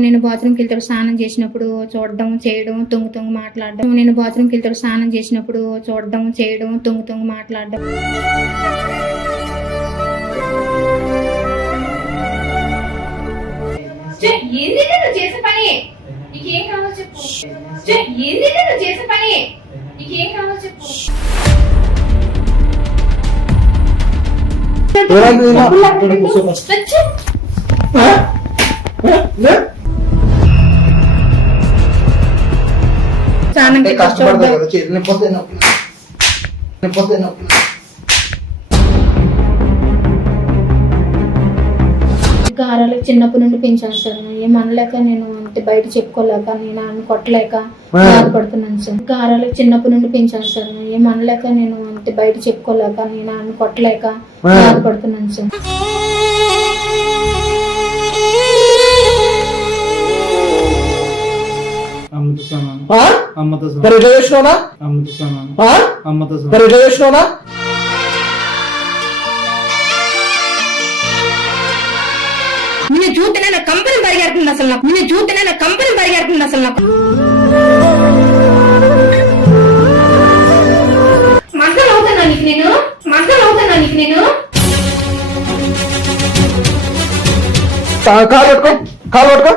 నేను బాత్రూమ్కి వెళ్తాడు స్నానం చేసినప్పుడు చూడడం చేయడం తొంగు తొంగు మాట్లాడడం. నేను బాత్రూమ్కి వెళ్తాడు స్నానం చేసినప్పుడు చూడడం చేయడం తొంగు తొంగు మాట్లాడడం. చేసే పని. నీకేం కావాలో చెప్పు. చేసే పని. నీకేం కావాలో చెప్పు. అంటే కష్టపడతా కదా నొప్పి గారాలకు చిన్నప్పటి నుండి పెంచాను సార్. ఏం అనలేక నేను అంటే బయట చెప్పుకోలేక నేను ఆయన కొట్టలేక. బాధపడుతున్నాను సార్. గారాలకు చిన్నప్పటి నుండి పెంచాను సార్. ఏం అనలేక నేను అంటే బయట చెప్పుకోలేక నేను ఆయన కొట్టలేక. బాధపడుతున్నాను సార్. మరి ఎట్లా చేసినావునా? మరి ఎట్లా చేసినావునా? నిన్ను చూస్తేనే నా కంపెనీ పరిగెడుతుంది అసలు నాకు నిన్ను చూస్తేనే నా కంపెనీ పరిగెడుతుంది అసలు నాకు మంటలు అవుతున్నా నీకు నేను మంటలు అవుతున్నా నీకు నేను కా- కాలు పట్టుకో కాలు పట్టుకో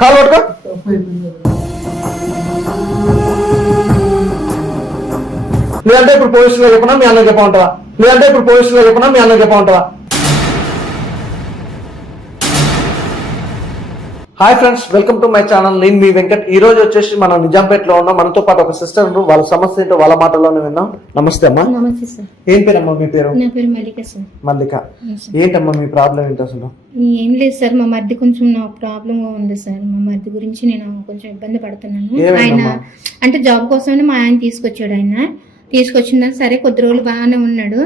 కాలు పట్టుకో లేదంటే ఇప్పుడు పోలీసులో చెప్పనా? మీ అన్న చెప్పమంటావా లేదంటే ఇప్పుడు పోలీసులో చెప్పనా? మీ అన్న చెప్పమంటావా hi friends welcome to my channel నేను మీ వెంకట్. ఈ రోజు వచ్చేసి మనం నిజాంపేటలో ఉన్నాం. మనతో పాటు ఒక సిస్టర్. వాళ్ళ సమస్య ఏంటో వాళ్ళ మాటల్లోనే విన్నాం. నమస్తే అమ్మా. నమస్తే సార్. ఏం పేరమ్మా మీ పేరు? నా పేరు మల్లిక సార్. మల్లిక. ఏంటమ్మా మీ ప్రాబ్లం ఏంటి అసలు? ఏం లేదు సార్. మా మధ్య కొంచెం నా ప్రాబ్లం ఉంది సార్. మా మధ్య గురించి నేను కొంచెం ఇబ్బంది పడుతున్నాను. ఆయన? అంటే జాబ్ కోసమని మా ఆయన తీసుకొచ్చాడు ఆయన. తీసుకొచ్చిన తర్వాత సరే కొద్ది రోజులు బాగానే ఉన్నాడు.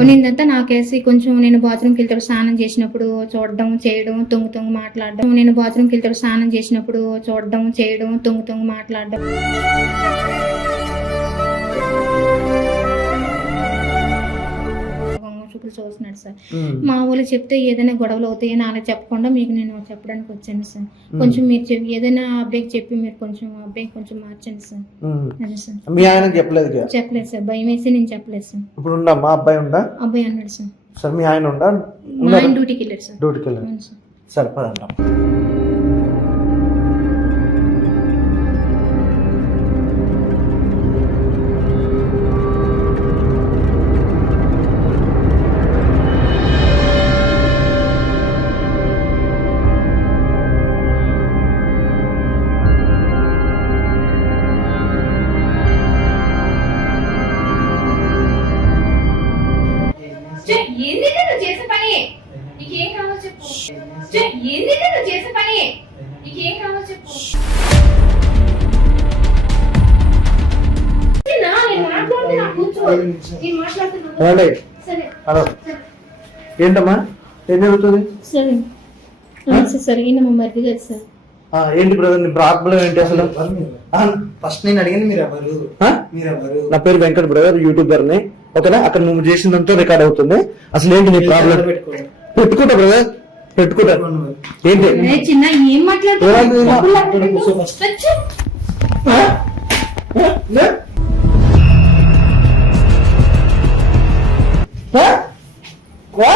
ఉన్నిందంతా నాకేసి కొంచెం నేను బాత్రూమ్కి వెళ్తాడు స్నానం చేసినప్పుడు చూడడం చేయడం తొంగు తొంగు మాట్లాడడం. నేను బాత్రూమ్కి వెళ్తాడు స్నానం చేసినప్పుడు చూడడం చేయడం తొంగు తొంగు మాట్లాడడం. చూపులు చూస్తున్నాడు సార్. మా ఊళ్ళు చెప్తే ఏదైనా గొడవలు అవుతాయి నాన్న చెప్పకుండా మీకు నేను చెప్పడానికి వచ్చాను సార్. కొంచెం మీరు చెప్పి ఏదైనా అబ్బాయికి చెప్పి మీరు కొంచెం అబ్బాయికి కొంచెం మార్చండి సార్. ఉమ్. అదే సార్. మీ ఆయన చెప్పలేదు. చెప్పలేదు సార్. భయం వేసి నేను చెప్పలేదు సార్. ఇప్పుడు ఉందా మా అబ్బాయి ఉందా అబ్బాయి అన్నాడు సార్. సరే మీ ఆయన ఉందా డ్యూటీకి వెళ్ళాడు సార్. డ్యూటీకి వెళ్ళారు సరే పదండి. నువ్వు చేసే పని. నీకేం కావాలో చెప్పు. నువ్వు చేసే పని. నీకేం కావాలో చెప్పు. ఏంటమ్మా? ఏం జరుగుతుంది? సరే. నమస్తే సార్ ఈయన మా మరిది గారు సార్. ఆ, ఏంటి బ్రదర్ నీ ప్రాబ్లం ఏంటి అసలు? ఆ, ఫస్ట్ నేను అడిగింది మీరు ఎవరు ఆ? మీరు ఎవరు నా పేరు వెంకట్ బ్రదర్ యూట్యూబర్ని ఓకేనా? అక్కడ నువ్వు చేసిందంతా రికార్డ్ అవుతుంది. అసలు ఏంటి నీ ప్రాబ్లం పెట్టుకుంటా బ్రదర్ పెట్టుకుంటా. ఏంటి?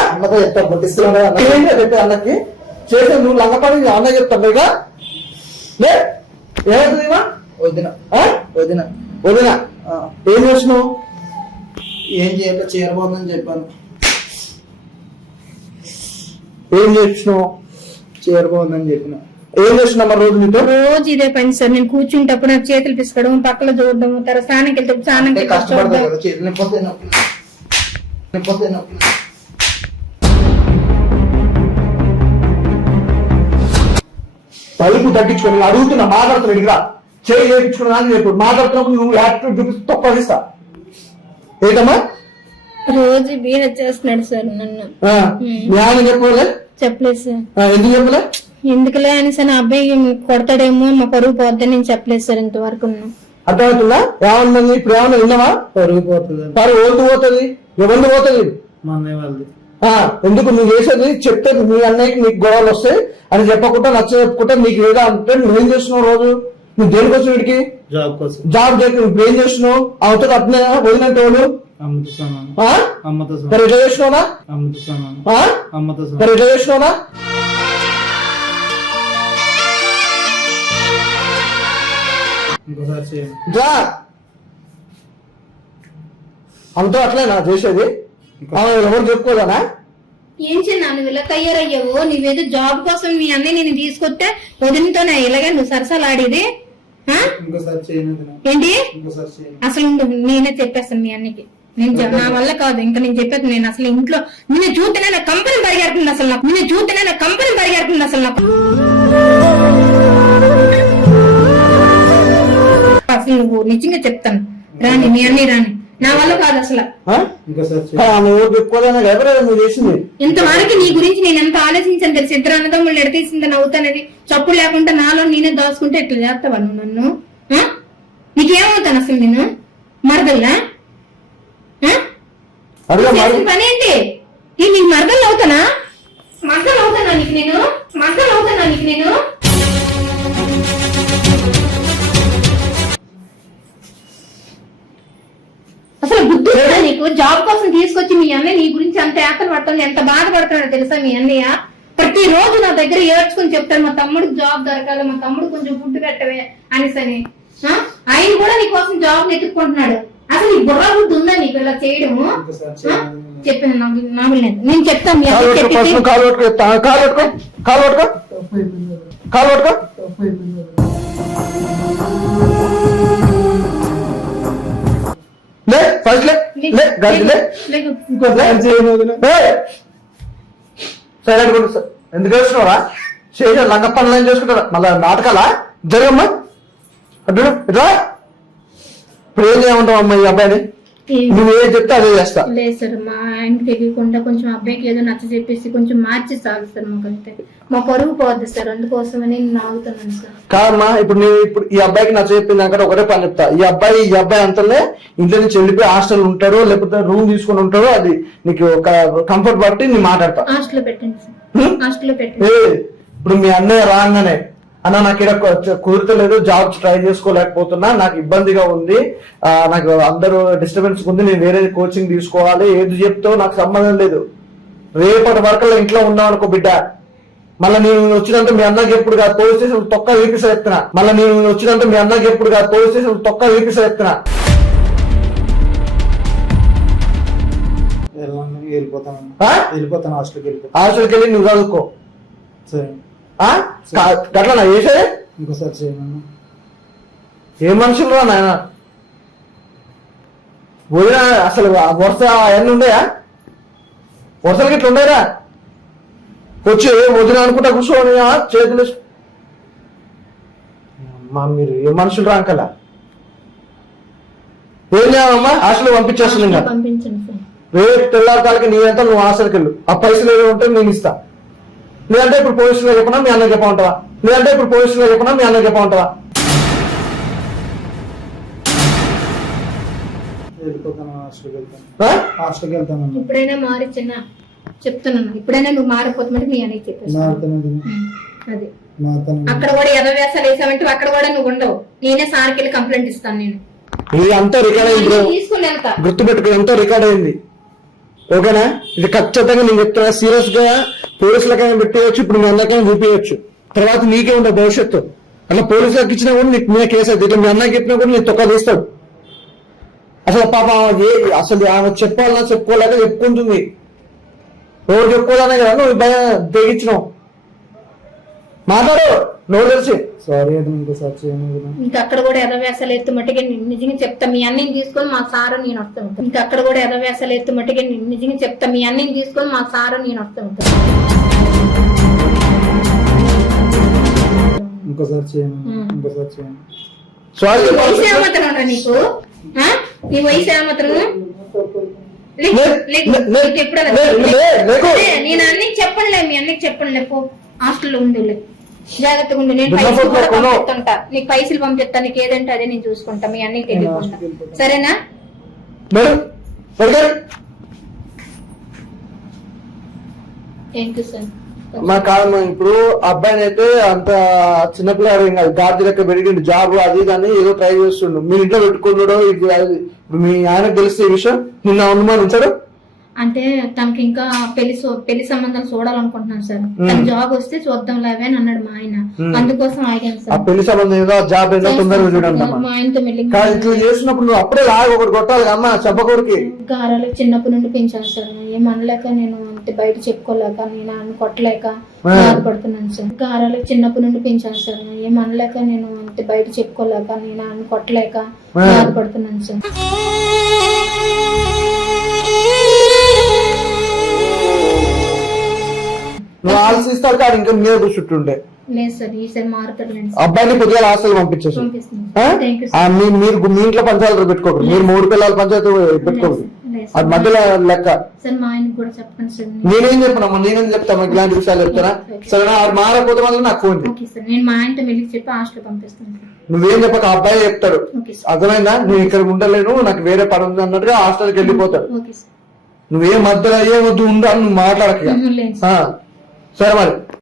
అన్నతో చెప్తా పట్టిస్తున్నాడా ఏంటి? అది చెప్పే అన్నకి. చేసే నువ్వు లంగపడి అన్న చెప్తావు ఇక ఏమవుతుంది? వదిన. ఆ? వదిన. వదినా. ఆ, ఏం చేసినావు ఏం చేయాలో చేరబోతుందని చెప్పాను. ఏం చేసినావు చేరబోతుందని చెప్పిన. ఏం చేసినా మరి రోజు నీతో? రోజు ఇదే పని సార్ నేను కూర్చుంటప్పుడు నాకు చేతులు పిసకడం పక్కల చూడడం తర్వాత స్నానంకి వెళ్తే అంటే స్నానంకి కష్టపడతా కదా చేతులు నింపొద్దు నొప్పి నింపొద్దు నొప్పి తలుపు తగ్గించుకొని అడుగుతున్నా మాట్లాడుతున్నా ఇక్కడ చేయి చేయించుకున్నా అని చెప్పు మాట్లాడుతున్నప్పుడు నువ్వు యాక్టివ్ చూపిస్తూ ఏంటమ్మా? రోజు బీన చేస్తున్నాడు సార్ నన్ను. ఆయన చెప్పలే? చెప్పలేదు సార్. ఆ, ఎందుకు చెప్పలే? ఎందుకులే అని సార్ నా అబ్బాయి కొడతాడేమో మా పరువు పోద్దని నేను చెప్పలేదు సార్ ఇంతవరకు అర్థమవుతుందా? ఏమన్నా ఇప్పుడు ఏమన్నా విన్నావా? పరుగు పోతుంది పరు ఓల్ది పోతుంది. ఎవరిది పోతుంది? మా అన్నయ్య వాళ్ళది. ఆ, ఎందుకు నువ్వు చేసేది? చెప్తే మీ అన్నయ్యకి నీకు గొడవలు వస్తాయి. అని చెప్పకుండా నచ్చ చెప్పుకుంటే నీకు ఏదో అంటే నువ్వేం చేస్తున్నావు రోజు? నువ్వు దేనికోసం వీడికి జాబ్ కోసం. జాబ్ చేయకు. నువ్వు ఏం చేస్తున్నావు? అవుతుంది అట్నే వదిలినట్టు వాళ్ళు అమ్మతో సమానం. ఆ? అమ్మతో సమానం. మరి ఎట్లా చేసినావునా మరి ఎట్లా జా అంతా అట్లేనా చేసేది? ఎవరు చెప్పుకోదానా ఏం చిన్న నువ్వు ఇలా తయారయ్యావు? నువ్వేదో జాబ్ కోసం మీ అన్నయ్య నేను తీసుకొస్తే వదినతోనే ఇలాగే నువ్వు సరసాలాడేది? ఏంటి? అసలు నేనే చెప్పేస్తాను మీ అన్నకి నేను నా వల్ల కాదు ఇంకా నేను చెప్పేది నేను అసలు ఇంట్లో నిన్ను చూస్తేనే నా కంపెనీ పరిగెడుతుంది అసలు నాకు. నిన్ను చూస్తేనే నా కంపెనీ పరిగెడుతుంది అసలు నాకు. అసలు నువ్వు నిజంగా చెప్తాను. రాని మీ అన్ని రాని. నా వల్ల కాదు అసలు. ఆమె ఎవరు చెప్పుకోదానా ఎవరైనా నువ్వు చేసింది? ఇంతవరకు నీ గురించి నేను ఎంత ఆలోచించాను తెలుసు? ఇద్దరు అన్నదమ్ముళ్ళు ఎడతీసిందని అవుతానని. చప్పుడు లేకుండా నాలో నేనే దాచుకుంటే ఎట్లా చేస్తావా నువ్వు నన్ను? ఆ? నీకేమవుతాను అసలు నేను? మరదల్లా? పని ఏంటి ఈ నీకు మరదలు అవుతానా? మరదలు అవుతానా నీకు నేను? మరదలు అవుతానా నీకు నేను? నీకు జాబ్ కోసం తీసుకొచ్చి మీ అన్నయ్య నీ గురించి అంత ఏకలు పడుతుంది ఎంత బాధపడుతున్నాడో తెలుసా మీ అన్నయ్య? ప్రతి రోజు నా దగ్గర ఏడ్చుకుని చెప్తాడు మా తమ్ముడికి జాబ్ దొరకాలి మా తమ్ముడు కొంచెం ఫుడ్ పెట్టవే అనేసని ఆ? ఆయన కూడా నీ కోసం జాబ్ వెతుక్కుంటున్నాడు. అసలు నీ బుర్ర బుద్ధి ఉందా నీకు ఇలా చేయడము? చెప్పాను నాకు నేను చెప్తాను ఫస్ట్ లే. సైలెంట్ ఎందుకు వేస్తున్నావా చేసే లంగ పనులు ఏం చేసుకుంటారా మళ్ళా నాటకాలా? జరగమ్మా. అడ్డు ఇట్లా ఇప్పుడు ఏం చేయమంటావు అమ్మా ఈ అబ్బాయిని? నువ్వు ఏం చెప్తే అదే చేస్తా. లేదు సార్ మా ఆయనకి తెలియకుండా కొంచెం అబ్బాయికి ఏదో నచ్చ చెప్పేసి కొంచెం మార్చి చాలు సార్ మాకంతే. మా పరుగు పోద్ది సార్ అందుకోసమని నేను ఆగుతున్నాను సార్. కాదమ్మా ఇప్పుడు నేను ఇప్పుడు ఈ అబ్బాయికి నచ్చ చెప్పింది అక్కడ ఒకటే పని చెప్తా. ఈ అబ్బాయి ఈ అబ్బాయి అంతనే ఇంట్లో నుంచి వెళ్ళిపోయి హాస్టల్ ఉంటాడో లేకపోతే రూమ్ తీసుకొని ఉంటాడో అది నీకు ఒక కంఫర్ట్ బట్టి నేను మాట్లాడతా. హాస్టల్లో పెట్టండి సార్? హాస్టల్లో పెట్టండి. ఇప్పుడు మీ అన్నయ్య రాగానే అన్న నాకు ఇక్కడ కుదరతలేదు. Jobs try చేసుకోలేకపోతున్నా. నాకు ఇబ్బందిగా ఉంది. నాకు అందరూ డిస్టర్బెన్స్ ఉంది. నేను వేరే కోచింగ్ తీసుకోవాలి. ఏది చెప్తావు నాకు సంబంధం లేదు. రేపటి వరకు ఇంట్లో ఉన్నావు అనుకో బిడ్డ. మళ్ళీ నేను వచ్చినంత మీ అన్నకి ఎప్పుడు కాదు. పోలీస్ స్టేషన్ తొక్క వీపిసా ఎత్తున్నా మళ్ళీ నేను వచ్చినంత మీ అన్నకి ఎప్పుడు కాదు. పోలీస్ స్టేషన్ తొక్క వీపిసా ఎత్తున్నా వెళ్ళాను. వెళ్ళిపోతాను? వెళ్ళిపోతాను. హాస్టల్కి వెళ్ళిపోతాను. హాస్టల్కి వెళ్ళి నువ్వు చదువుకో. సరే. గట్లనా? చేసేది? ఇంకోసారి చేయను ఏ మనుషులు రా నాయన? వదిన అసలు వరుస అవన్నీ ఉండయా? వరుసలకి ఇట్లా ఉండేరా? వచ్చి వదిన అనుకుంటా కూర్చోని చేతులు అమ్మా మీరు ఏ మనుషులు రా అంకలా? ఏం చేయమమ్మా హాస్టల్ సార్. రేపు తెల్లారికాలకి నీ ఎంత నువ్వు హాస్టల్కి వెళ్ళు. ఆ పైసలు ఏదో ఉంటే నేను ఇస్తా. లేదంటే ఇప్పుడు పోలీసులో చెప్పనా? మీ అన్నకి చెప్పమంటావా లేదంటే ఇప్పుడు పోలీసులో చెప్పనా? మీ చెప్పమంటావా ఆ? హాస్టల్కి వెళ్తాను ఇప్పుడైనా మారిచ్చన్నా చెప్తున్నాను ఇప్పుడైనా నువ్వు మారిపోతామంటే మీ అన్నయ్య చెప్పేసి అక్కడ కూడా ఎదవేసాలు వేసావంటే అక్కడ కూడా నువ్వు ఉండవు. నేనే సార్కి వెళ్ళి కంప్లైంట్ ఇస్తాను నేను. ఇది అంతా రికార్డ్ అయింది బ్రో. తీసుకుని వెళ్తా. గుర్తుపెట్టుకో ఎంతో రికార్డ్ అయింది. ఓకేనా? ఇది ఖచ్చితంగా నేను చెప్తున్నా. సీరియస్గా పోలీసులకైనా పెట్టేయచ్చు ఇప్పుడు మీ అందరికైనా చూపించచ్చు తర్వాత నీకే ఉండదు భవిష్యత్తు? అట్లా పోలీసులకు ఇచ్చినా కూడా నీకు మీద కేసు అవుతుంది. ఇట్లా మీ అన్నకి చెప్పినా కూడా నేను తొక్క తీస్తాడు. అసలు పాప ఏ అసలు ఆమె చెప్పాలన్నా చెప్పుకోలేక చెప్పుకుంటుంది. ఎవరు చెప్పుకోవాలనే కదా నువ్వు భయం తెగించినావు. మాట్లాడు నోరు తెలిసి సారీ అది ఇంకోసారి చేయను. ఇంకా అక్కడ కూడా ఎదవేసాలు ఎత్తు మట్టుగా నేను నిజంగా చెప్తా మీ అన్నని తీసుకొని మా సారు నేను వస్తా ఉంటాను ఇంకా అక్కడ కూడా ఎదవేసాలు ఎత్తు మట్టుగా నేను నిజంగా చెప్తా మీ అన్నని తీసుకొని మా సారు నేను వస్తా ఉంటాను ఇంకోసారి చేయను. ఇంకోసారి చేయను సారీ వయసు ఏమాత్రం రా నీకు ఆ? నీ వయసు ఏమాత్రం. అదే, నేను అన్నకి చెప్పనులే మీ అన్నకి చెప్పనులే పో హాస్టల్లో ఉండులే జాగ్రత్తగా ఉండు. నేను పైసలు కూడా. పంపిస్తుంటా. నీకు పైసలు పంపిస్తా నీకు ఏదంటే అదే నేను చూసుకుంటా. మీ అన్నకి తెలియకుండా సరేనా? మా కాదు ఇప్పుడు అబ్బాయిని అయితే అంత చిన్నపిల్లాడు కాదు. గాడి లెక్క పెరిగిండు. జాబ్ అది కానీ ఏదో ట్రై చేస్తుండు. మీ ఇంట్లో పెట్టుకున్నాడో ఇది అది. ఇప్పుడు మీ ఆయనకు తెలిస్తే ఈ విషయం. నిన్న అనుమానించాడు అంటే తనకి ఇంకా పెళ్ళి పెళ్ళి సంబంధాలు చూడాలనుకుంటున్నాను సార్. తన జాబ్ వస్తే చూద్దాం లేవే అని అన్నాడు మా ఆయన. అందుకోసం ఆగాను సార్. పెళ్ళి సంబంధం జాబ్ ఏదో తొందరగా చూడండి మా ఆయనతో ఇట్లా చేసినప్పుడు నువ్వు అప్పుడే లాగ ఒకటి కొట్టాలి అమ్మ చెప్పకూడకి గారాలు చిన్నప్పటి నుండి పెంచాను సార్. ఏం అనలేక నేను అంటే బయట చెప్పుకోలేక నేను ఆయన కొట్టలేక బాధపడుతున్నాను సార్. గారాలు చిన్నప్పటి నుండి పెంచాను సార్. ఏం అనలేక నేను అంటే బయట చెప్పుకోలేక నేను ఆయన కొట్టలేక బాధపడుతున్నాను సార్. నువ్వు ఆలోచిస్తావు కాదు ఇంకా మీద కూర్చుంటుండే. సార్ సార్ అబ్బాయిని కొద్దిగా హాస్టల్ పంపించేసి మీరు మీ ఇంట్లో పంచాయతీ పెట్టుకోకూడదు మీరు మూడు పిల్లల పంచాయతీ పెట్టుకోకూడదు అది మధ్యలో లెక్క. Sir sir. నేనేం చెప్పనమ్మా? నేనేం చెప్తాను? ఇలాంటి విషయాలు చెప్తానా సరేనా? ఆడు మారకపోతే మళ్ళీ నాకు ఫోన్ సార్ సార్. నువ్వేం చెప్పక అబ్బాయి చెప్తాడు. సార్. అర్థమైందా? నేను ఇక్కడ ఉండలేను నాకు వేరే పని ఉంది అన్నట్టుగా హాస్టల్కి వెళ్ళిపోతాడు. సార్. నువ్వేం మధ్యలో ఏ వద్దు ఉందా నువ్వు మాట్లాడక సరే మరి